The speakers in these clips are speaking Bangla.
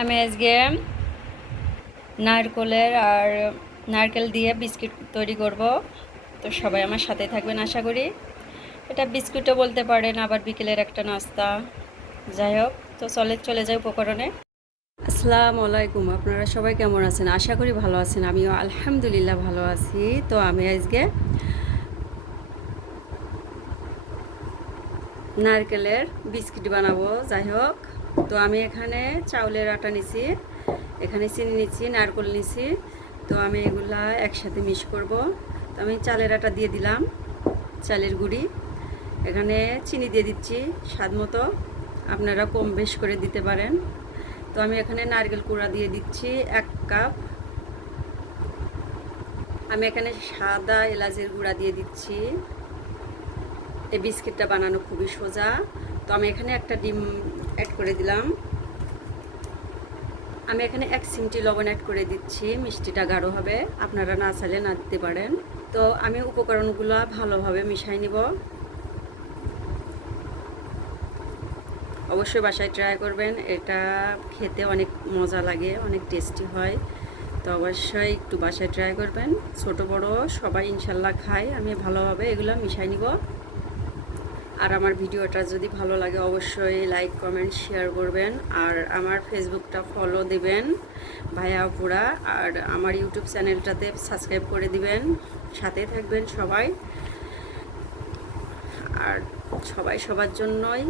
আমি আজকে নারকেল দিয়ে বিস্কিট তৈরি করব। তো সবাই আমার সাথে থাকবেন আশা করি। এটা বিস্কুটও বলতে পারেন, আবার বিকেলের একটা নাস্তা। যাই হোক, তো চলে যাই উপকরণে। আসসালামু আলাইকুম, আপনারা সবাই কেমন আছেন? আশা করি ভালো আছেন। আমিও আলহামদুলিল্লাহ ভালো আছি। তো আমি আজকে নারকেলের বিস্কিট বানাবো। যাই হোক, তো আমি এখানে চাউলের আটা নিছি, এখানে চিনি নিচ্ছি, নারকেল নিছি। তো আমি এগুলা একসাথে মিক্স করব। তো আমি চালের আটা দিয়ে দিলাম, চালের গুঁড়ি, এখানে চিনি দিয়ে দিচ্ছি স্বাদ মতো, আপনারা কম বেশ করে দিতে পারেন। তো আমি এখানে নারকেল কুড়া দিয়ে দিচ্ছি 1 কাপ। আমি এখানে সাদা এলাচের গুঁড়া দিয়ে দিচ্ছি। এই বিস্কিটটা বানানো খুবই সোজা। তো আমি এখানে একটা ডিম অ্যাড করে দিলাম। আমি এখানে 1 চিমটি লবণ অ্যাড করে দিচ্ছি, মিষ্টিটা গাঢ় হবে, আপনারা না চাইলে না দিতে পারেন। তো আমি উপকরণগুলো ভালোভাবে মিশাই নিব। অবশ্যই বাসায় ট্রাই করবেন, এটা খেতে অনেক মজা লাগে, অনেক টেস্টি হয়। তো অবশ্যই একটু বাসায় ট্রাই করবেন। ছোট বড় সবাই ইনশাল্লাহ খায়। আমি ভালোভাবে এগুলো মিশাই নিব। আর আমার ভিডিওটা যদি ভালো লাগে অবশ্যই লাইক কমেন্ট শেয়ার করবেন। আর আমার ফেসবুকটা ফলো দিবেন ভাইয়া আপুরা, আর আমার ইউটিউব চ্যানেলটাতে সাবস্ক্রাইব করে দিবেন। সাথে থাকবেন সবাই। আর সবাই সবার জন্যই,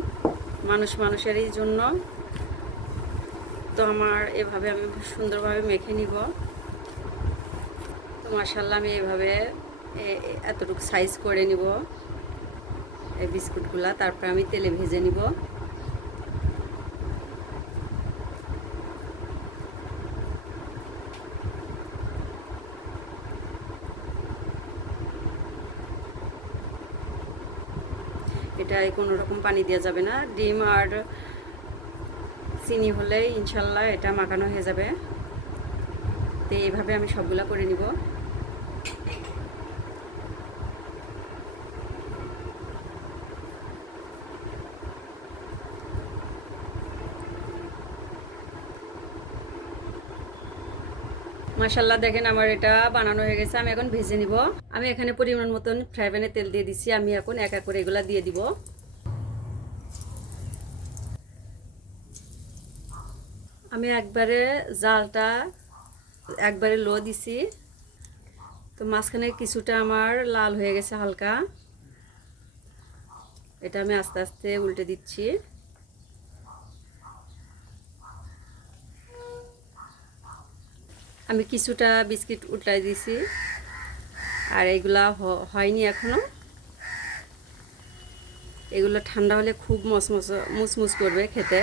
মানুষ মানুষেরই জন্য। তো আমার এভাবে আমি সুন্দরভাবে মেখে নিব। তো মাশাআল্লাহ আমি এভাবে এতটুকু সাইজ করে নিব এই বিস্কুটগুলা। তারপর আমি তেলে ভেজে নিব। এটায় কোনো রকম পানি দেওয়া যাবে না, ডিম আর চিনি হলেই ইনশাল্লাহ এটা মাখানো হয়ে যাবে। তো এইভাবে আমি সবগুলা করে নিব। মাশাল্লাহ দেখেন আমার এটা বানানো হয়ে গেছে। আমি এখন ভেজে নিব। আমি এখানে পরিমাণ মতন ফ্রাই প্যানে তেল দিয়ে দিচ্ছি। আমি এখন এক এক করে এগুলা দিয়ে দিব। আমি একবারে জালটা একবারে লো দিছি। তো মাঝখানে কিছুটা আমার লাল হয়ে গেছে হালকা, এটা আমি আস্তে আস্তে উল্টে দিচ্ছি। আমি কিছুটা বিস্কিট উল্টাই দিছি, আর এগুলা হয়নি এখনো। এগুলো ঠান্ডা হলে খুব মুসমুস করবে খেতে।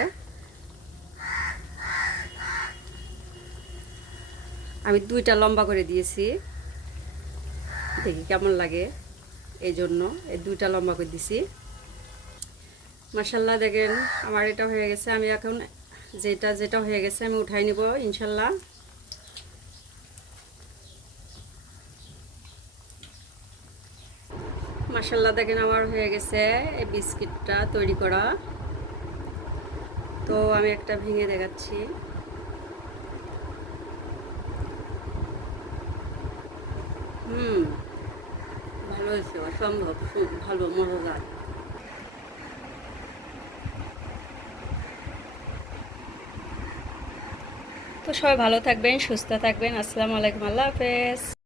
আমি 2টা লম্বা করে দিয়েছি, দেখি কেমন লাগে, এই জন্য এই 2টা লম্বা করে দিছি। মাশাল্লাহ দেখেন আমার এটা হয়ে গেছে। আমি এখন যেটা হয়ে গেছে আমি উঠাই নিব ইনশাল্লাহ। মাশাল্লাহ দেখেন আমার হয়ে গেছে এই বিস্কিটটা তৈরি করা। তো আমি একটা ভেঙে দেখাচ্ছি। ভালো হয়েছে, অসম্ভব ভালো, মজাদার। তো সবাই ভালো থাকবেন, সুস্থ থাকবেন। আসসালামু আলাইকুম, আল্লাহ হাফেজ।